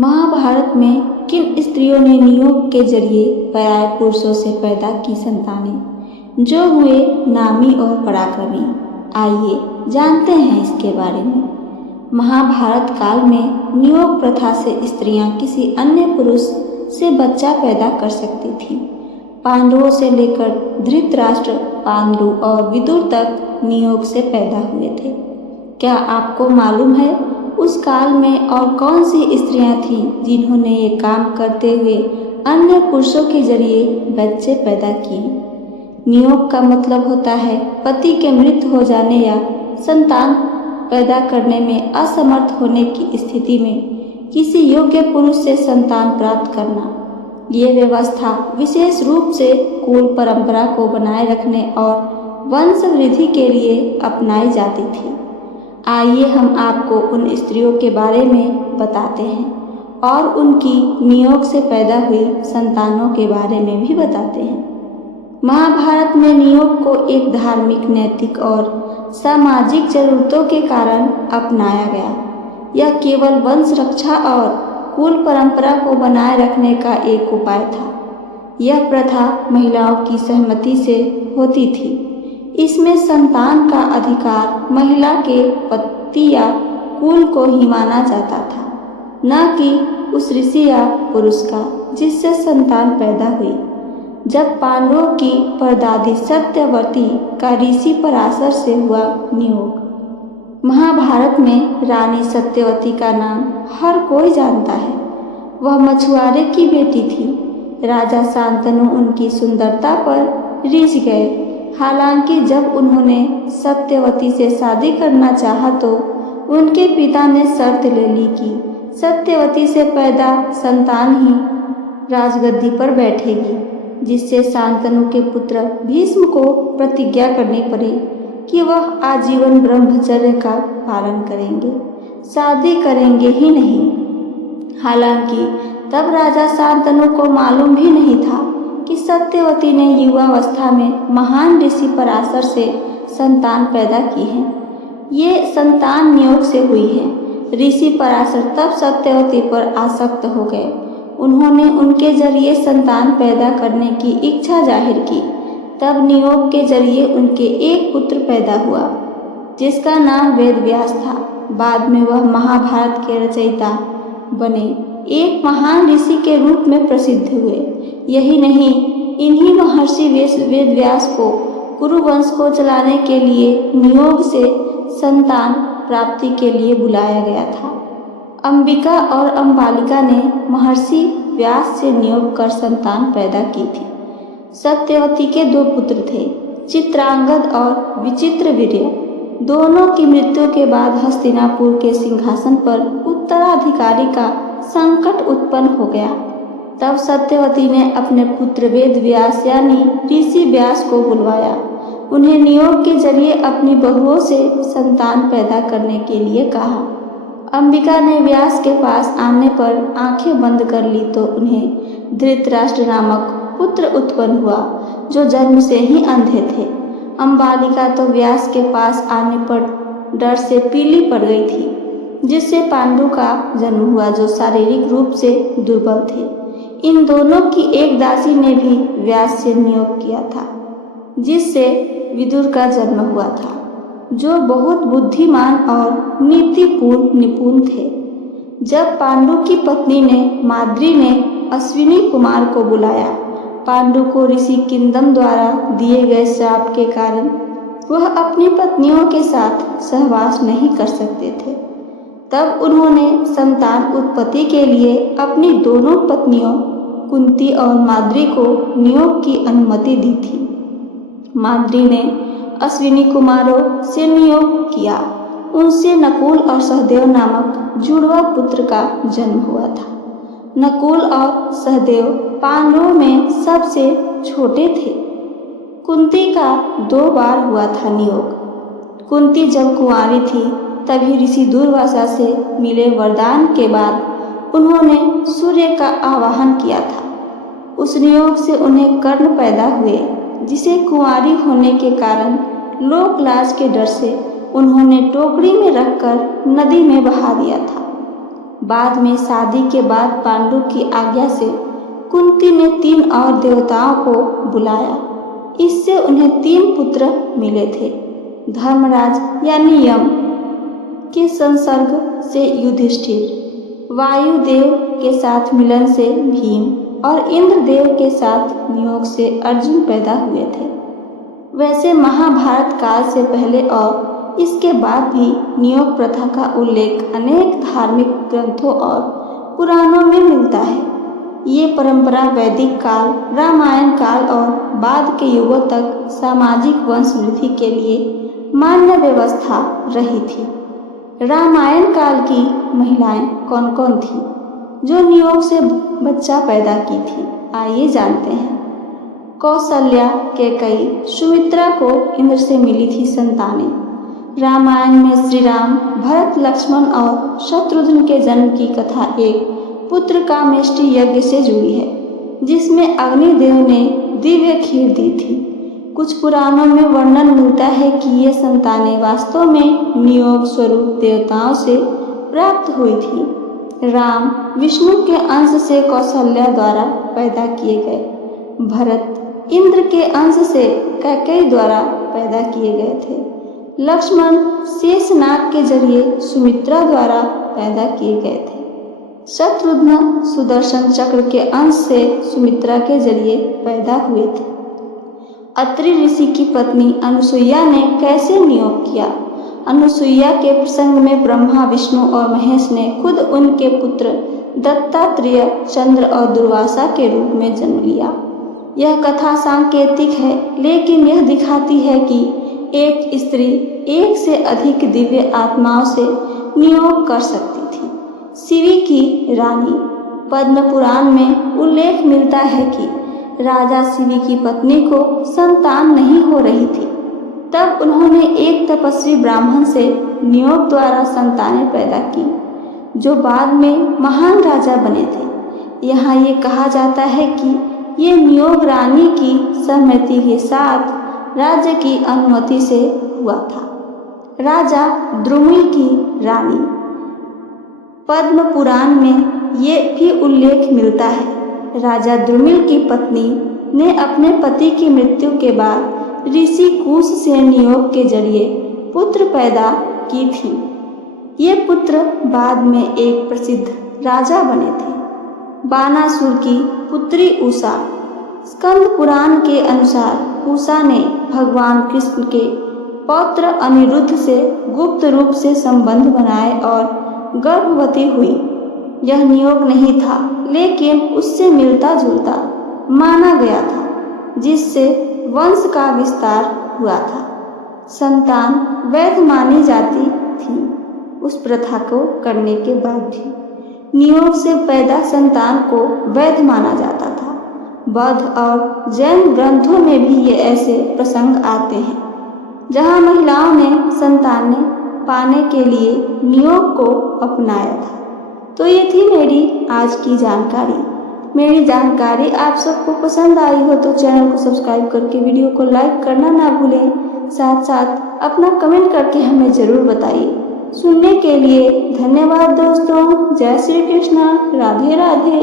महाभारत में किन स्त्रियों ने नियोग के जरिए पराये पुरुषों से पैदा की संतानें, जो हुए नामी और पराक्रमी। आइए जानते हैं इसके बारे में। महाभारत काल में नियोग प्रथा से स्त्रियां किसी अन्य पुरुष से बच्चा पैदा कर सकती थीं। पांडवों से लेकर धृतराष्ट्र, पांडु और विदुर तक नियोग से पैदा हुए थे। क्या आपको मालूम है उस काल में और कौन सी स्त्रियां थीं जिन्होंने ये काम करते हुए अन्य पुरुषों के जरिए बच्चे पैदा किए? नियोग का मतलब होता है पति के मृत हो जाने या संतान पैदा करने में असमर्थ होने की स्थिति में किसी योग्य पुरुष से संतान प्राप्त करना। ये व्यवस्था विशेष रूप से कुल परंपरा को बनाए रखने और वंश वृद्धि के लिए अपनाई जाती थी। आइए हम आपको उन स्त्रियों के बारे में बताते हैं और उनकी नियोग से पैदा हुई संतानों के बारे में भी बताते हैं। महाभारत में नियोग को एक धार्मिक, नैतिक और सामाजिक जरूरतों के कारण अपनाया गया। यह केवल वंश रक्षा और कुल परंपरा को बनाए रखने का एक उपाय था। यह प्रथा महिलाओं की सहमति से होती थी। इसमें संतान का अधिकार महिला के पति या कुल को ही माना जाता था, न कि उस ऋषि या पुरुष का जिससे संतान पैदा हुई। जब पांडवों की परदादी सत्यवती का ऋषि पराशर से हुआ नियोग। महाभारत में रानी सत्यवती का नाम हर कोई जानता है। वह मछुआरे की बेटी थी। राजा शांतनु उनकी सुंदरता पर रिझ गए। हालांकि जब उन्होंने सत्यवती से शादी करना चाहा तो उनके पिता ने शर्त ले ली कि सत्यवती से पैदा संतान ही राजगद्दी पर बैठेगी, जिससे शांतनु के पुत्र भीष्म को प्रतिज्ञा करनी पड़ी कि वह आजीवन ब्रह्मचर्य का पालन करेंगे, शादी करेंगे ही नहीं। हालांकि तब राजा शांतनु को मालूम भी नहीं था कि सत्यवती ने युवावस्था में महान ऋषि पराशर से संतान पैदा की है। ये संतान नियोग से हुई है। ऋषि पराशर तब सत्यवती पर आसक्त हो गए। उन्होंने उनके जरिए संतान पैदा करने की इच्छा जाहिर की। तब नियोग के जरिए उनके एक पुत्र पैदा हुआ, जिसका नाम वेदव्यास था। बाद में वह महाभारत के रचयिता बने, एक महान ऋषि के रूप में प्रसिद्ध हुए। यही नहीं, इन्हीं महर्षि वेदव्यास को कुरुवंश को चलाने के लिए नियोग से संतान प्राप्ति के लिए बुलाया गया था। अंबिका और अंबालिका ने महर्षि व्यास से नियोग कर संतान पैदा की थी। सत्यवती के दो पुत्र थे, चित्रांगद और विचित्रवीर्य। दोनों की मृत्यु के बाद हस्तिनापुर के सिंहासन पर उत्तराधिकारी का संकट उत्पन्न हो गया। तब सत्यवती ने अपने पुत्र वेद व्यास यानी ऋषि व्यास को बुलवाया। उन्हें नियोग के जरिए अपनी बहुओं से संतान पैदा करने के लिए कहा। अंबिका ने व्यास के पास आने पर आंखें बंद कर ली तो उन्हें धृतराष्ट्र नामक पुत्र उत्पन्न हुआ, जो जन्म से ही अंधे थे। अंबालिका तो व्यास के पास आने पर डर से पीली पड़ गई थी, जिससे पांडु का जन्म हुआ, जो शारीरिक रूप से दुर्बल थे। इन दोनों की एक दासी ने भी व्यास से नियोग किया था, जिससे विदुर का जन्म हुआ था, जो बहुत बुद्धिमान और नीतिपूर्ण निपुण थे। जब पांडु की पत्नी ने माद्री ने अश्विनी कुमार को बुलाया, पांडु को ऋषि किंदम द्वारा दिए गए श्राप के कारण वह अपनी पत्नियों के साथ सहवास नहीं कर सकते थे। तब उन्होंने संतान उत्पत्ति के लिए अपनी दोनों पत्नियों कुंती और माद्री को नियोग की अनुमति दी थी। माद्री ने अश्विनी कुमारों से नियोग किया। उनसे नकुल और सहदेव नामक जुड़वा पुत्र का जन्म हुआ था। नकुल और सहदेव पांडवों में सबसे छोटे थे। कुंती का 2 बार हुआ था नियोग। कुंती जब कुंवारी थी तभी ऋषि दुर्वासा से मिले वरदान के बाद उन्होंने सूर्य का आवाहन किया था। उस नियोग से उन्हें कर्ण पैदा हुए, जिसे कुंवारी होने के कारण लोकलाज के डर से उन्होंने टोकरी में रखकर नदी में बहा दिया था। बाद में शादी के बाद पांडु की आज्ञा से कुंती ने 3 और देवताओं को बुलाया। इससे उन्हें 3 पुत्र मिले थे। धर्मराज यानी यम के संसर्ग से युधिष्ठिर, वायुदेव के साथ मिलन से भीम और इंद्रदेव के साथ नियोग से अर्जुन पैदा हुए थे। वैसे महाभारत काल से पहले और इसके बाद भी नियोग प्रथा का उल्लेख अनेक धार्मिक ग्रंथों और पुराणों में मिलता है। ये परंपरा वैदिक काल, रामायण काल और बाद के युगों तक सामाजिक वंशवृद्धि के लिए मान्य व्यवस्था रही थी। रामायण काल की महिलाएं कौन कौन थीं जो नियोग से बच्चा पैदा की थी? आइए जानते हैं। कौशल्या, कैकेयी, सुमित्रा को इंद्र से मिली थी संतानें। रामायण में श्री राम, भरत, लक्ष्मण और शत्रुघ्न के जन्म की कथा एक पुत्र कामेष्टि यज्ञ से जुड़ी है, जिसमें अग्निदेव ने दिव्य खीर दी थी। कुछ पुराणों में वर्णन मिलता है कि ये संतानें वास्तव में नियोग स्वरूप देवताओं से प्राप्त हुई थी। राम विष्णु के अंश से कौशल्या द्वारा पैदा किए गए। भरत इंद्र के अंश से कैकेयी द्वारा पैदा किए गए थे। लक्ष्मण शेषनाग के जरिए सुमित्रा द्वारा पैदा किए गए थे। शत्रुघ्न सुदर्शन चक्र के अंश से सुमित्रा के जरिए पैदा हुए थे। अत्रि ऋषि की पत्नी अनुसुईया ने कैसे नियोग किया? अनुसुईया के प्रसंग में ब्रह्मा, विष्णु और महेश ने खुद उनके पुत्र दत्तात्रेय, चंद्र और दुर्वासा के रूप में जन्म लिया। यह कथा सांकेतिक है, लेकिन यह दिखाती है कि एक स्त्री एक से अधिक दिव्य आत्माओं से नियोग कर सकती थी। शिवी की रानी, पद्म पुराण में उल्लेख मिलता है कि राजा शिवी की पत्नी को संतान नहीं हो रही थी। तब उन्होंने एक तपस्वी ब्राह्मण से नियोग द्वारा संतानें पैदा की, जो बाद में महान राजा बने थे। यहाँ ये कहा जाता है कि ये नियोग रानी की सहमति के साथ राज्य की अनुमति से हुआ था। राजा द्रुमिल की रानी, पद्म पुराण में ये भी उल्लेख मिलता है। राजा द्रुमिल की पत्नी ने अपने पति की मृत्यु के बाद ऋषि कुश से नियोग के जरिए पुत्र पैदा की थी। ये पुत्र बाद में एक प्रसिद्ध राजा बने थे। बानासुर की पुत्री उषा, स्कंद पुराण के अनुसार उषा ने भगवान कृष्ण के पौत्र अनिरुद्ध से गुप्त रूप से संबंध बनाए और गर्भवती हुई। यह नियोग नहीं था, लेकिन उससे मिलता जुलता माना गया था, जिससे वंश का विस्तार हुआ था। संतान वैध मानी जाती थी। उस प्रथा को करने के बाद भी नियोग से पैदा संतान को वैध माना जाता था। बौद्ध और जैन ग्रंथों में भी ये ऐसे प्रसंग आते हैं जहाँ महिलाओं ने संतानें पाने के लिए नियोग को अपनाया था। तो ये थी मेरी आज की जानकारी। मेरी जानकारी आप सबको पसंद आई हो तो चैनल को सब्सक्राइब करके वीडियो को लाइक करना ना भूलें। साथ साथ अपना कमेंट करके हमें ज़रूर बताइए। सुनने के लिए धन्यवाद दोस्तों। जय श्री कृष्णा। राधे राधे।